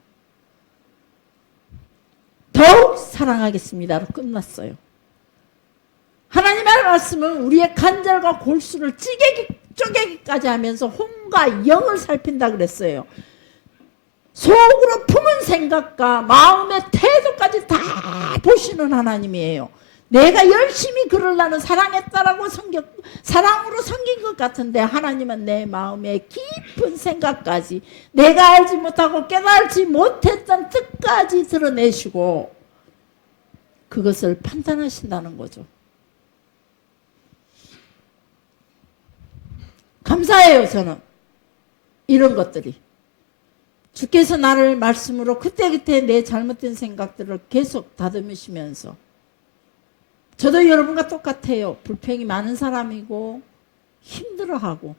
더욱 사랑하겠습니다로 끝났어요. 하나님의 말씀은 우리의 간절과 골수를 쪼개기까지 하면서 혼과 영을 살핀다 그랬어요. 속으로 품은 생각과 마음의 태도까지 다 보시는 하나님이에요. 내가 열심히 그를 나는 사랑했다라고 사랑으로 섬긴 것 같은데 하나님은 내 마음의 깊은 생각까지 내가 알지 못하고 깨달지 못했던 뜻까지 드러내시고 그것을 판단하신다는 거죠. 감사해요. 저는 이런 것들이 주께서 나를 말씀으로 그때그때 내 잘못된 생각들을 계속 다듬으시면서 저도 여러분과 똑같아요. 불평이 많은 사람이고 힘들어하고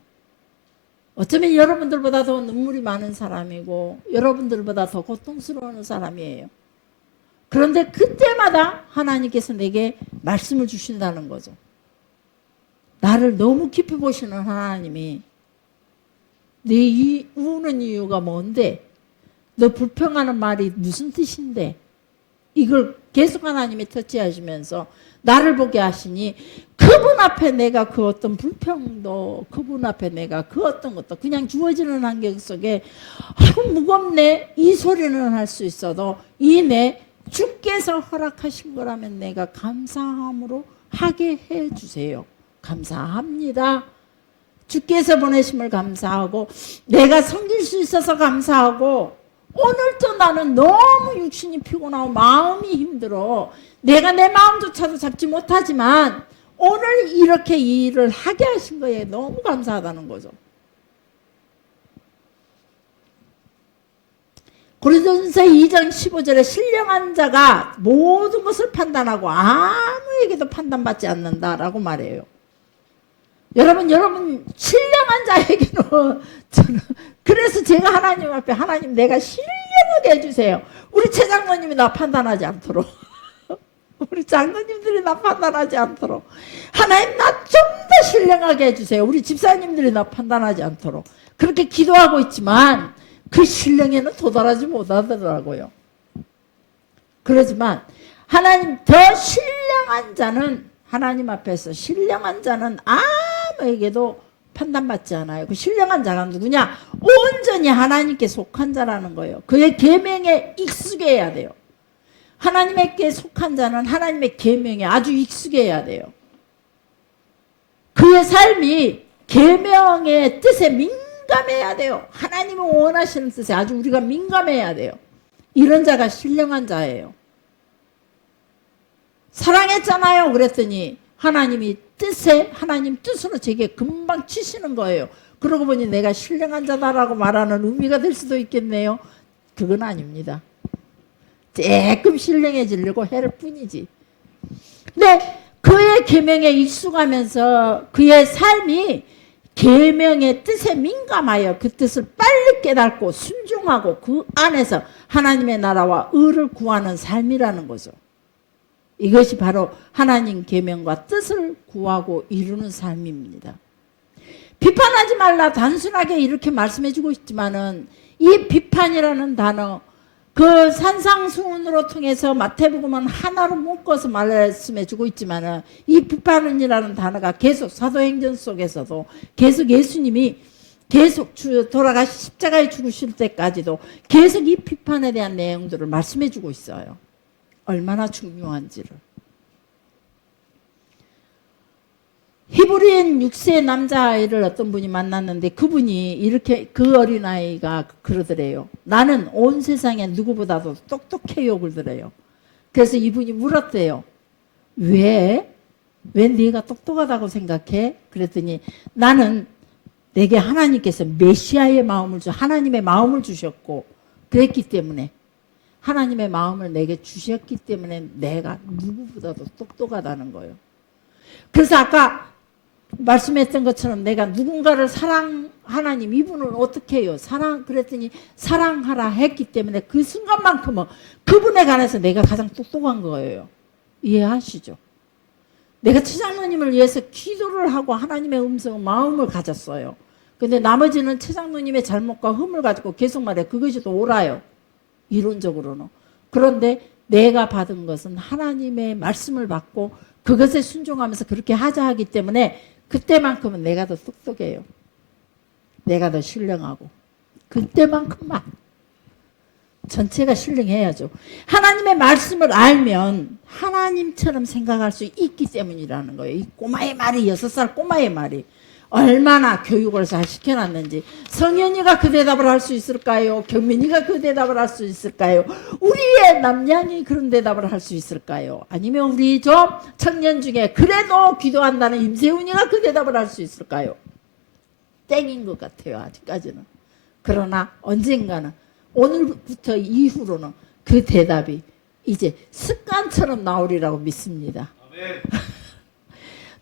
어쩌면 여러분들보다 더 눈물이 많은 사람이고 여러분들보다 더 고통스러운 사람이에요. 그런데 그때마다 하나님께서 내게 말씀을 주신다는 거죠. 나를 너무 깊이 보시는 하나님이 네 우는 이유가 뭔데? 너 불평하는 말이 무슨 뜻인데? 이걸 계속 하나님이 터치하시면서 나를 보게 하시니 그분 앞에 내가 그 어떤 불평도 그분 앞에 내가 그 어떤 것도 그냥 주어지는 환경 속에 아이고 무겁네 이 소리는 할 수 있어도 이 내 주께서 허락하신 거라면 내가 감사함으로 하게 해주세요. 감사합니다. 주께서 보내심을 감사하고 내가 섬길 수 있어서 감사하고 오늘도 나는 너무 육신이 피곤하고 마음이 힘들어. 내가 내 마음조차도 잡지 못하지만 오늘 이렇게 이 일을 하게 하신 거에 너무 감사하다는 거죠. 고린도전서 2장 15절에 신령한 자가 모든 것을 판단하고 아무에게도 판단받지 않는다라고 말해요. 여러분 신령한 자에게는 저는 그래서 제가 하나님 앞에 하나님 내가 신령하게 해주세요. 우리 최장로님이 나 판단하지 않도록 우리 장로님들이 나 판단하지 않도록 하나님 나 좀 더 신령하게 해주세요. 우리 집사님들이 나 판단하지 않도록 그렇게 기도하고 있지만 그 신령에는 도달하지 못하더라고요. 그러지만 하나님 더 신령한 자는 하나님 앞에서 신령한 자는 아무에게도 판단받지 않아요. 그 신령한 자가 누구냐? 온전히 하나님께 속한 자라는 거예요. 그의 계명에 익숙해야 돼요. 하나님께 속한 자는 하나님의 계명에 아주 익숙해야 돼요. 그의 삶이 계명의 뜻에 민감해야 돼요. 하나님이 원하시는 뜻에 아주 우리가 민감해야 돼요. 이런 자가 신령한 자예요. 사랑했잖아요. 그랬더니 하나님이 뜻에 하나님 뜻으로 제게 금방 치시는 거예요. 그러고 보니 내가 신령한 자다라고 말하는 의미가 될 수도 있겠네요. 그건 아닙니다. 조금 신령해지려고 할 뿐이지. 근데 그의 계명에 익숙하면서 그의 삶이 계명의 뜻에 민감하여 그 뜻을 빨리 깨닫고 순종하고 그 안에서 하나님의 나라와 의를 구하는 삶이라는 거죠. 이것이 바로 하나님 계명과 뜻을 구하고 이루는 삶입니다. 비판하지 말라 단순하게 이렇게 말씀해주고 있지만은 이 비판이라는 단어 그 산상수훈으로 통해서 마태복음은 하나로 묶어서 말씀해주고 있지만은 이 비판이라는 단어가 계속 사도행전 속에서도 계속 예수님이 계속 돌아가시 십자가에 죽으실 때까지도 계속 이 비판에 대한 내용들을 말씀해주고 있어요. 얼마나 중요한지를. 히브리인 6세 남자아이를 어떤 분이 만났는데 그분이 이렇게 그 어린아이가 그러더래요. 나는 온 세상에 누구보다도 똑똑해요 그러더래요. 그래서 이분이 물었대요. 왜 네가 똑똑하다고 생각해? 그랬더니 나는 내게 하나님께서 메시아의 마음을 하나님의 마음을 주셨고 그랬기 때문에 하나님의 마음을 내게 주셨기 때문에 내가 누구보다도 똑똑하다는 거예요. 그래서 아까 말씀했던 것처럼 내가 누군가를 하나님 이분을 어떻게 해요? 그랬더니 사랑하라 했기 때문에 그 순간만큼은 그분에 관해서 내가 가장 똑똑한 거예요. 이해하시죠? 내가 최장로님을 위해서 기도를 하고 하나님의 음성 마음을 가졌어요. 근데 나머지는 최장로님의 잘못과 흠을 가지고 계속 말해. 그것이 또 옳아요. 이론적으로는. 그런데 내가 받은 것은 하나님의 말씀을 받고 그것에 순종하면서 그렇게 하자 하기 때문에 그때만큼은 내가 더 똑똑해요. 내가 더 신령하고 그때만큼만 전체가 신령해야죠. 하나님의 말씀을 알면 하나님처럼 생각할 수 있기 때문이라는 거예요. 이 꼬마의 말이 6살 꼬마의 말이 얼마나 교육을 잘 시켜놨는지. 성현이가 그 대답을 할 수 있을까요? 경민이가 그 대답을 할 수 있을까요? 우리의 남양이 그런 대답을 할 수 있을까요? 아니면 우리 좀 청년 중에 그래도 기도한다는 임세훈이가 그 대답을 할 수 있을까요? 땡인 것 같아요. 아직까지는. 그러나 언젠가는 오늘부터 이후로는 그 대답이 이제 습관처럼 나오리라고 믿습니다. 아멘.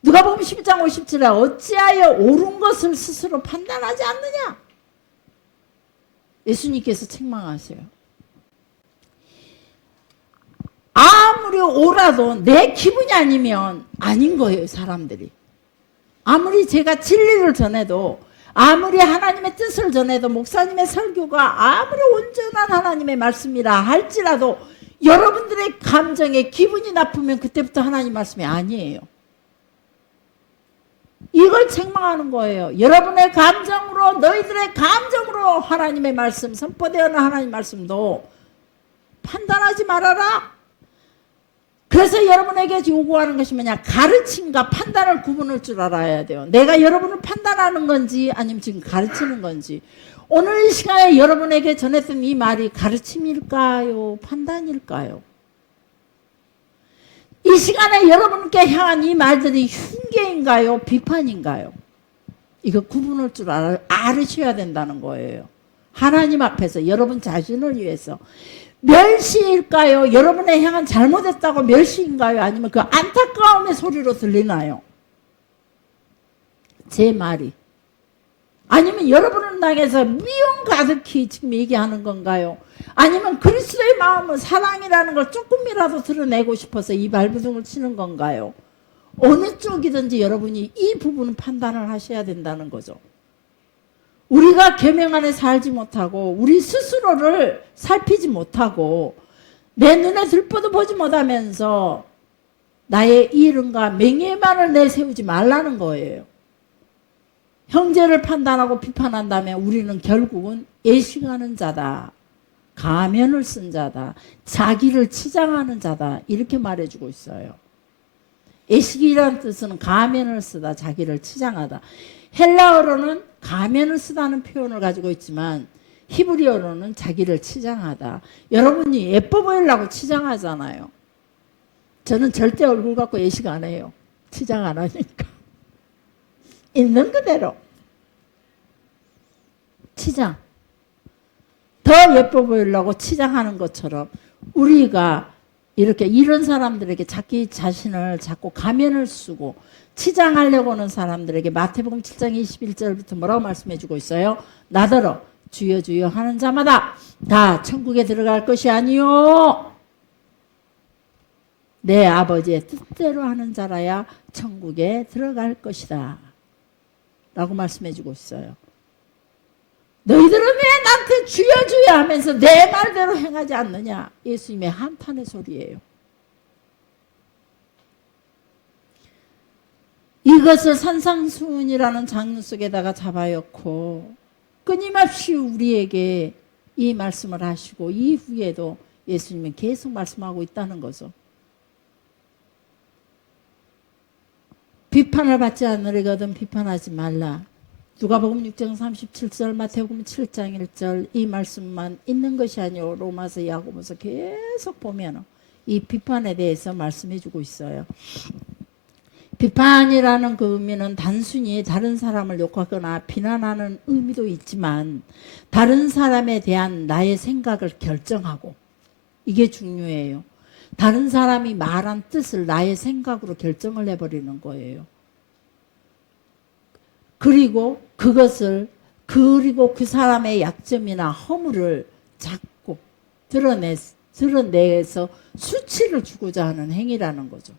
누가복음 12장 57에 어찌하여 옳은 것을 스스로 판단하지 않느냐? 예수님께서 책망하세요. 아무리 옳아도 내 기분이 아니면 아닌 거예요. 사람들이. 아무리 제가 진리를 전해도 아무리 하나님의 뜻을 전해도 목사님의 설교가 아무리 온전한 하나님의 말씀이라 할지라도 여러분들의 감정에 기분이 나쁘면 그때부터 하나님 말씀이 아니에요. 이걸 책망하는 거예요. 여러분의 감정으로 너희들의 감정으로 하나님의 말씀 선포되어는 하나님 말씀도 판단하지 말아라. 그래서 여러분에게 요구하는 것이 뭐냐? 가르침과 판단을 구분할 줄 알아야 돼요. 내가 여러분을 판단하는 건지 아니면 지금 가르치는 건지. 오늘 이 시간에 여러분에게 전했던 이 말이 가르침일까요? 판단일까요? 이 시간에 여러분께 향한 이 말들이 흉계인가요? 비판인가요? 이거 구분할 줄 알으셔야 된다는 거예요. 하나님 앞에서 여러분 자신을 위해서. 멸시일까요? 여러분의 향한 잘못했다고 멸시인가요? 아니면 그 안타까움의 소리로 들리나요? 제 말이. 아니면 여러분을 향해서 미움 가득히 지금 얘기하는 건가요? 아니면 그리스도의 마음은 사랑이라는 걸 조금이라도 드러내고 싶어서 이 발버둥을 치는 건가요? 어느 쪽이든지 여러분이 이 부분은 판단을 하셔야 된다는 거죠. 우리가 계명 안에 살지 못하고 우리 스스로를 살피지 못하고 내 눈에 들보도 보지 못하면서 나의 이름과 명예만을 내세우지 말라는 거예요. 형제를 판단하고 비판한다면 우리는 결국은 애식하는 자다. 가면을 쓴 자다. 자기를 치장하는 자다. 이렇게 말해주고 있어요. 애식이라는 뜻은 가면을 쓰다. 자기를 치장하다. 헬라어로는 가면을 쓰다는 표현을 가지고 있지만 히브리어로는 자기를 치장하다. 여러분이 예뻐 보이려고 치장하잖아요. 저는 절대 얼굴 갖고 애식 안 해요. 치장 안 하니까. 있는 그대로. 치장. 더 예뻐 보이려고 치장하는 것처럼 우리가 이렇게 이런 사람들에게 자기 자신을 자꾸 가면을 쓰고 치장하려고 하는 사람들에게 마태복음 7장 21절부터 뭐라고 말씀해 주고 있어요? 나더러 주여 주여 하는 자마다 다 천국에 들어갈 것이 아니요 내 아버지의 뜻대로 하는 자라야 천국에 들어갈 것이다 라고 말씀해 주고 있어요. 너희들은 왜 나한테 주여 주여 하면서 내 말대로 행하지 않느냐? 예수님의 한탄의 소리예요. 이것을 산상수훈이라는 장르 속에다가 잡아넣고 끊임없이 우리에게 이 말씀을 하시고 이후에도 예수님은 계속 말씀하고 있다는 거죠. 비판을 받지 않으려거든 비판하지 말라. 누가복음 6장 37절, 마태복음 7장 1절 이 말씀만 있는 것이 아니오 로마서 야고보서 계속 보면 이 비판에 대해서 말씀해 주고 있어요. 비판이라는 그 의미는 단순히 다른 사람을 욕하거나 비난하는 의미도 있지만 다른 사람에 대한 나의 생각을 결정하고 이게 중요해요. 다른 사람이 말한 뜻을 나의 생각으로 결정을 해버리는 거예요. 그리고 그것을 그리고 그 사람의 약점이나 허물을 자꾸 드러내서 수치를 주고자 하는 행위라는 거죠.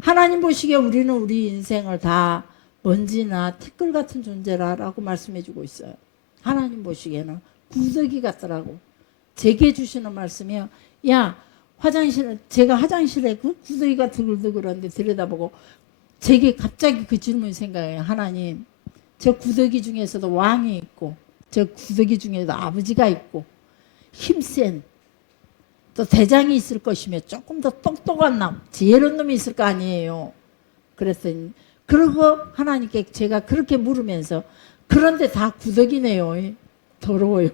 하나님 보시기에 우리는 우리 인생을 다 먼지나 티끌 같은 존재라고 말씀해 주고 있어요. 하나님 보시기에는 구더기 같더라고. 제게 주시는 말씀이요. 야, 제가 화장실에 그 구더기가 드글드글한데 들여다보고 제게 갑자기 그 질문이 생각해요. 하나님, 저 구더기 중에서도 왕이 있고 저 구더기 중에도 아버지가 있고 힘센 또 대장이 있을 것이며 조금 더 똑똑한 놈, 지혜로운 놈이 있을 거 아니에요. 그랬더니 그러고 하나님께 제가 그렇게 물으면서 그런데 다 구더기네요. 더러워요.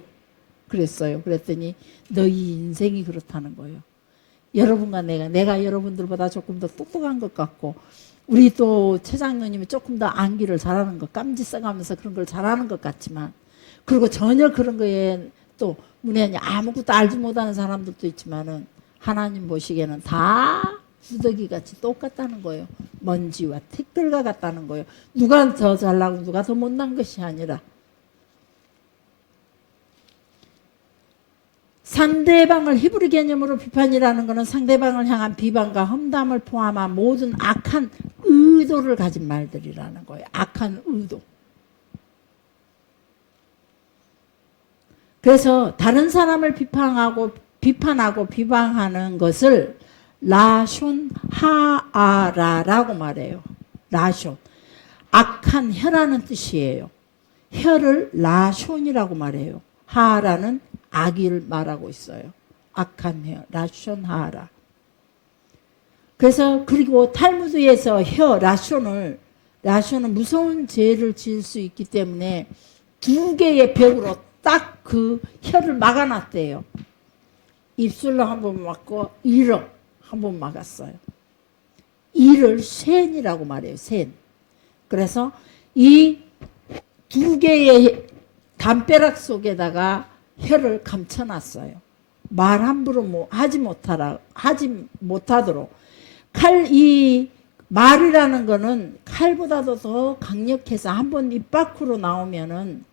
그랬어요. 그랬더니 너희 인생이 그렇다는 거예요. 여러분과 내가 여러분들보다 조금 더 똑똑한 것 같고 우리 또 최 장로님이 조금 더 암기를 잘하는 것, 깜지 써가면서 그런 걸 잘하는 것 같지만 그리고 전혀 그런 거에 또 문외한이 아무것도 알지 못하는 사람들도 있지만은 하나님 보시기에는 다 구더기같이 똑같다는 거예요. 먼지와 티끌과 같다는 거예요. 누가 더 잘나고 누가 더 못난 것이 아니라 상대방을 히브리 개념으로 비판이라는 것은 상대방을 향한 비방과 험담을 포함한 모든 악한 의도를 가진 말들이라는 거예요. 악한 의도. 그래서 다른 사람을 비판하고 비방하는 것을 라숀 하아라라고 말해요. 라숀. 악한 혀라는 뜻이에요. 혀를 라숀이라고 말해요. 하아라는 악의를 말하고 있어요. 악한 혀, 라숀 하아라. 그래서 그리고 탈무드에서 라숀은 무서운 죄를 지을 수 있기 때문에 2개의 벽으로 딱 그 혀를 막아놨대요. 입술로 한 번 막고 이로 한 번 막았어요. 이를 쇤이라고 말해요. 쇤. 그래서 이 2개의 담벼락 속에다가 혀를 감춰놨어요. 말 함부로 하지 못하도록. 이 말이라는 거는 칼보다도 더 강력해서 한 번 입 밖으로 나오면은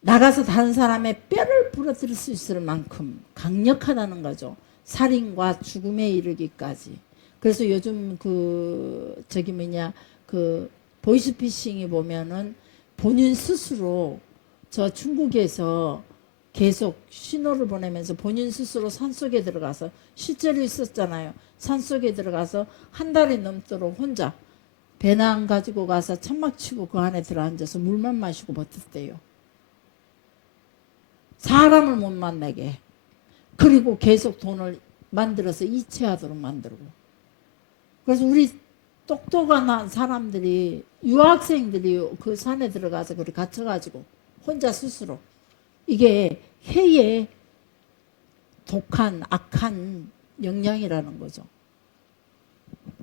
나가서 다른 사람의 뼈를 부러뜨릴 수 있을 만큼 강력하다는 거죠. 살인과 죽음에 이르기까지. 그래서 요즘 그 보이스피싱이 보면은 본인 스스로 저 중국에서 계속 신호를 보내면서 본인 스스로 산속에 들어가서 실제로 있었잖아요. 산속에 들어가서 한 달이 넘도록 혼자 배낭 가지고 가서 천막 치고 그 안에 들어앉아서 물만 마시고 버텼대요. 사람을 못 만나게. 그리고 계속 돈을 만들어서 이체하도록 만들고. 그래서 우리 똑똑한 사람들이, 유학생들이 그 산에 들어가서 그렇게 갇혀가지고 혼자 스스로, 이게 혀의 독한 악한 영향이라는 거죠.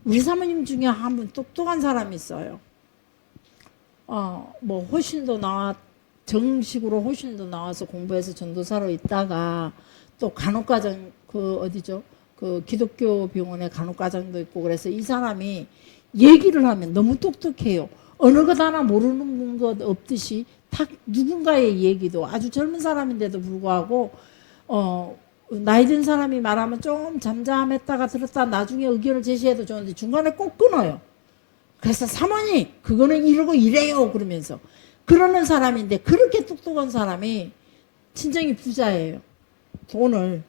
우리 사모님 중에 한 분 똑똑한 사람이 있어요. 정식으로 호신도 나와서 공부해서 전도사로 있다가 또 간호과정, 기독교 병원에 간호과정도 있고, 그래서 이 사람이 얘기를 하면 너무 똑똑해요. 어느 것 하나 모르는 것 없듯이 딱 누군가의 얘기도, 아주 젊은 사람인데도 불구하고 나이 든 사람이 말하면 좀 잠잠했다가 들었다 나중에 의견을 제시해도 좋은데 중간에 꼭 끊어요. 그래서 사모님 그거는 이러고 이래요 그러면서 그러는 사람인데, 그렇게 똑똑한 사람이 친정이 부자예요. 돈을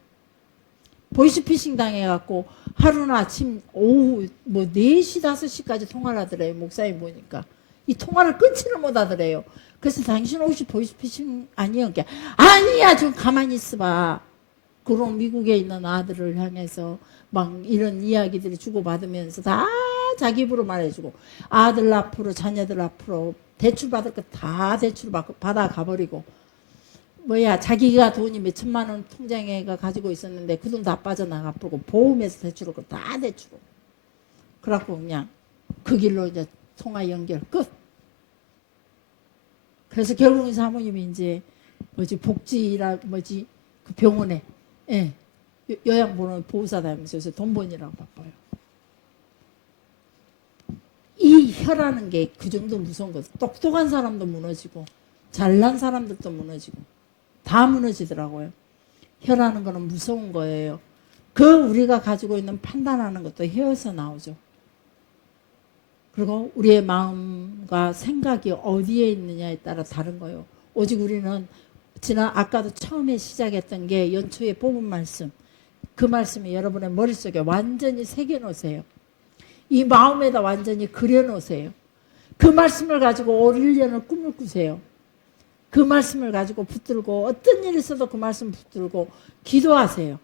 보이스피싱 당해갖고 하루나 아침 오후 4시 5시까지 통화를 하더래요. 목사님 보니까 이 통화를 끊지를 못하더래요. 그래서 당신 혹시 보이스피싱 아니에요? 아니야, 좀 가만히 있어봐. 그럼 미국에 있는 아들을 향해서 막 이런 이야기들을 주고받으면서 다 자기 입으로 말해주고, 아들 앞으로 자녀들 앞으로 대출 받을 거 다 대출 받아 가버리고, 자기가 돈이 몇 천만 원 통장에 가지고 있었는데 그 돈 다 빠져나가버리고, 보험에서 대출할 거 다 대출하고, 그래갖고 그냥 그 길로 이제 통화 연결 끝. 그래서 결국은 사모님이 이제 그 병원에 요양보험 보호사 다니면서 돈 버니라고 바빠요. 이 혀라는 게 그 정도 무서운 거죠. 똑똑한 사람도 무너지고 잘난 사람들도 무너지고 다 무너지더라고요. 혀라는 거는 무서운 거예요. 우리가 가지고 있는 판단하는 것도 혀에서 나오죠. 그리고 우리의 마음과 생각이 어디에 있느냐에 따라 다른 거예요. 오직 우리는 아까도 처음에 시작했던 게 연초에 뽑은 말씀, 그 말씀이 여러분의 머릿속에 완전히 새겨놓으세요. 이 마음에다 완전히 그려놓으세요. 그 말씀을 가지고 올 1년을 꿈을 꾸세요. 그 말씀을 가지고 붙들고 어떤 일이 있어도 그 말씀 붙들고 기도하세요.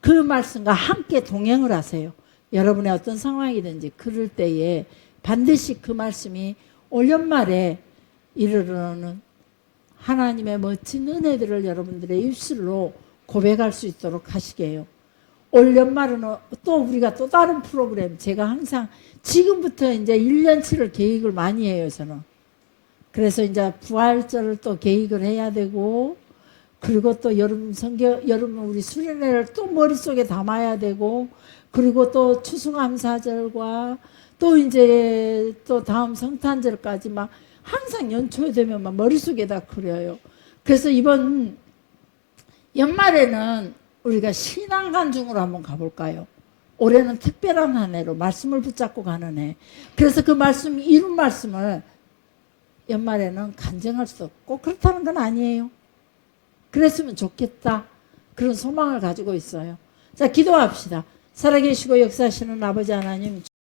그 말씀과 함께 동행을 하세요. 여러분의 어떤 상황이든지 그럴 때에 반드시 그 말씀이 올 연말에 이르러는 하나님의 멋진 은혜들을 여러분들의 입술로 고백할 수 있도록 하시게 해요. 올 연말은 또 우리가 또 다른 프로그램, 제가 항상 지금부터 이제 1년치를 계획을 많이 해요, 저는. 그래서 이제 부활절을 또 계획을 해야 되고, 그리고 또 여름 우리 수련회를 또 머릿속에 담아야 되고, 그리고 또 추수감사절과 또 이제 또 다음 성탄절까지 막 항상 연초에 되면 막 머릿속에다 그려요. 그래서 이번 연말에는 우리가 신앙간증으로 한번 가볼까요? 올해는 특별한 한 해로 말씀을 붙잡고 가는 해. 그래서 그 말씀, 이룬 말씀을 연말에는 간증할 수 없고, 그렇다는 건 아니에요. 그랬으면 좋겠다, 그런 소망을 가지고 있어요. 자, 기도합시다. 살아계시고 역사하시는 아버지 하나님,